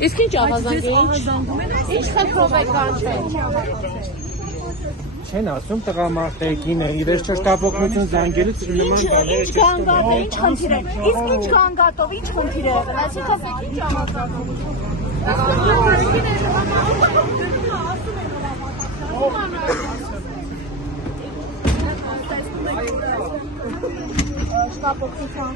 Իսկ ինչ աղազանգ ինչ խնդրով եք կանչել։ Չեն ասում տղամարդեկին վերջը շտապօգնություն զանգելուց նման բաներ Ինչ գանգատ է, ինչ խնդիր է։ Իսկ ինչ գանգատով, ինչ խնդիր է եղել, այսինքն ինչ աղազանգ։ Շտապօգնության